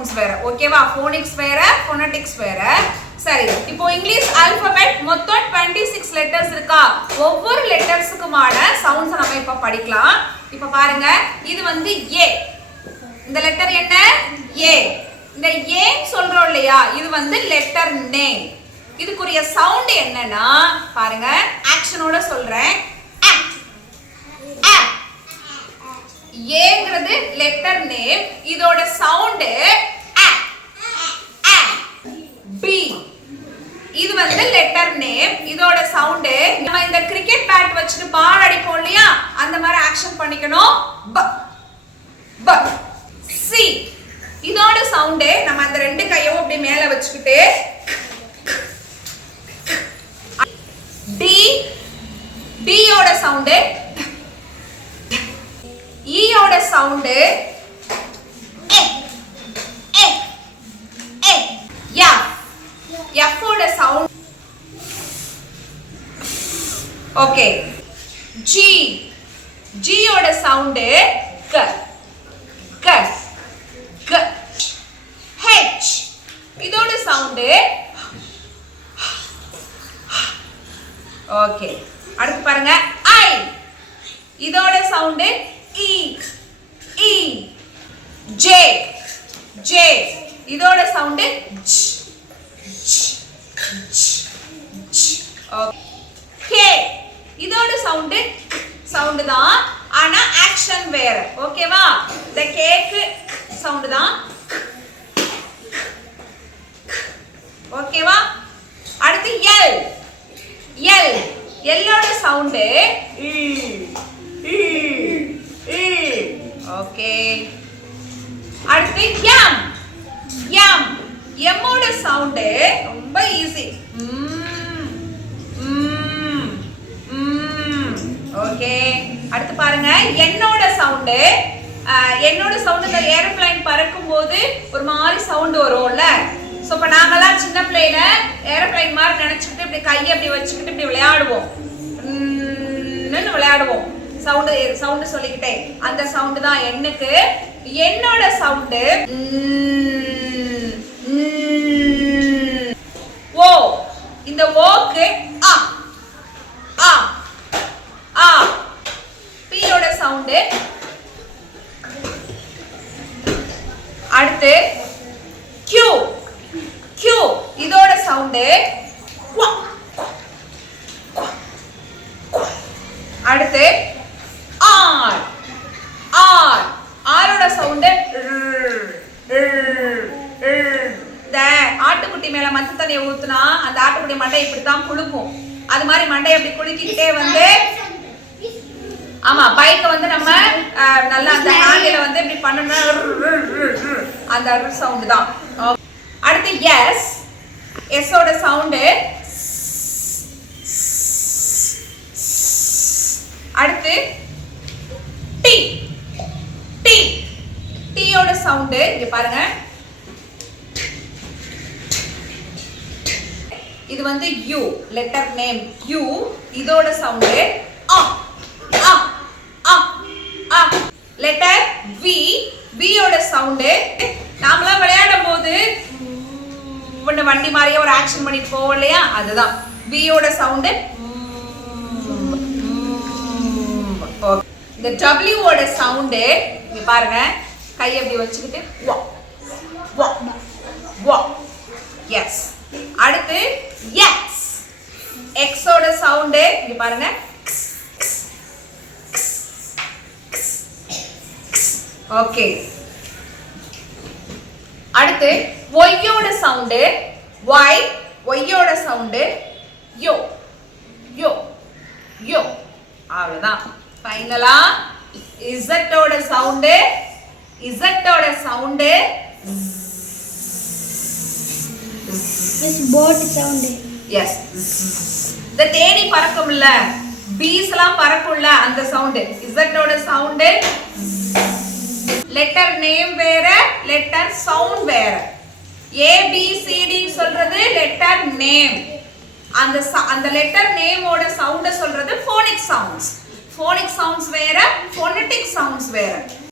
Sounds வேற. ஓகேவா Phoenix வேற ஃபோனட்டிக்ஸ் வேற. சரி இப்போ இங்கிலீஷ் அல்பபெட் மொத்தம் 26 சிக்ஸ் லெட்டர்ஸ் இருக்கா? ஒவ்வொரு லெட்டர்ஸுக்குமான சவுண்ட்ஸ் நம்ம இப்ப படிக்கலாம். இப்ப பாருங்க இது வந்து ஏ இந்த லெட்டர் என்ன? ஏ இந்த ஏ சொல்றோம் இல்லையா? இது வந்து லெட்டர் நேம் இதுக்குரிய சவுண்ட் என்னன்னா பாருங்க ஆக்ஷனோட சொல்றேன். Act. act. ஏங்கிறது லெட்டர் நேம் இதோட சவுண்ட் பி இது வந்து லெட்டர் நேம் இதோட சவுண்ட் நம்ம இந்த கிரிக்கெட் பேட் வச்சுட்டு பால் அடிப்போம் இல்லையா? அந்த மாதிரி ஆக்ஷன் பண்ணிக்கணும். ப ப சி இதோட சவுண்ட் நம்ம அந்த ரெண்டு கையவும் அப்படியே மேலே வச்சுக்கிட்டு சவுண்டு எஃபோட சவுண்ட் ஓகே ஜி ஜியோட சவுண்டு க க க ஹெச் இதோட சவுண்டு ஓகே அடுத்து பாருங்க. ஐ இதோட சவுண்டு இ இ ஜே ஜே இதோட சவுண்டு கே இதோட சவுண்டு சவுண்டு தான் ஆனா ஆக்ஷன் வேற. ஓகேவா இந்த கேக்கு சவுண்டு தான். ஓகேவா அடுத்து எல் எல் எல்லோட சவுண்டு ஓகே. அடுத்து எம் எம் எம்மோட சவுண்டு ரொம்ப easy okay mm. mm. mm. அடுத்து பாருங்க என்னோட சவுண்டு என்னோட சவுண்டு இந்த ஏரோப்ளைன் பறக்கும் போது ஒரு மாதிரி சவுண்டு வரும்ல. ஸோ இப்போ நாங்களாம் சின்ன பிள்ளையில ஏரோப்ளைன் மாதிரி நினச்சிக்கிட்டு இப்படி கையை அப்படி வச்சுக்கிட்டு இப்படி விளையாடுவோம் ன்னு விளையாடுவோம் சவுண்டு சொல்லிக்கிட்டேன். சொல்லிக்கிட்டே அந்த சவுண்டு தான் எண்ணுக்கு. என்னோட சவுண்டு ஓ இந்த ஓக்கு ஆ ஆ ஆ. பியோட சவுண்டு அடுத்து கியூ கியூ இதோட சவுண்டு அடுத்து மண்டை இப்படித்தான் குலுக்கும். அது மாதிரி மண்டையை அப்படி குலுக்கிக்கிட்டே வந்து ஆமா பைக்கை வந்து நம்ம நல்லா அந்த ஹேண்டில வந்து இப்படி பண்ணணும் அந்த சவுண்ட் தான். அடுத்து எஸ் எஸ்ஸோட சவுண்டு அடுத்து டி டி டீயோட சவுண்டு இங்க பாருங்க. இது வந்து யூ லெட்டர் நேம் யூ இதோட சவுண்டு ஆ ஆ ஆ ஆ லெட்டர் வி வியோட சவுண்டு நாமளாம் விளையாடும் போது ஒன்று வண்டி மாதிரியே ஒரு ஆக்ஷன் பண்ணிட்டு போவோம் இல்லையா? அதுதான். வியோட சவுண்டு இந்த டபிள்யூவோட சவுண்டு இங்க பாருங்க. கை அப்படி வச்சுக்கிட்டு வா வா வா. எஸ் அடுத்து எக்ஸ் எக்ஸோட சவுண்டு இங்க பாருங்க. ஓகே அடுத்து ஒய்யோட சவுண்டு ஒய் ஒய்யோட சவுண்டு யோ யோ யோ அவ்வளவுதான். ஃபைனலா இசட்டோட சவுண்டு இசட்டோட சவுண்டு போட் சவுண்டு எஸ் இந்த தேனி பறக்கும்ல? பீஸ் எல்லாம் பறக்கும்ல அந்த சவுண்டு இசட்டோட சவுண்டு லெட்டர் நேம் வேற லெட்டர் சவுண்ட் வேற. ஏ பி சொல்றது லெட்டர் நேம் அந்த ச- அந்த லெட்டர் நேமோட சவுண்ட சொல்றது ஃபோனிக் சவுண்ட்ஸ் ஃபோனிக் சவுண்ட்ஸ் வேற ஃபோனட்டிக் சவுண்ட்ஸ் வேற.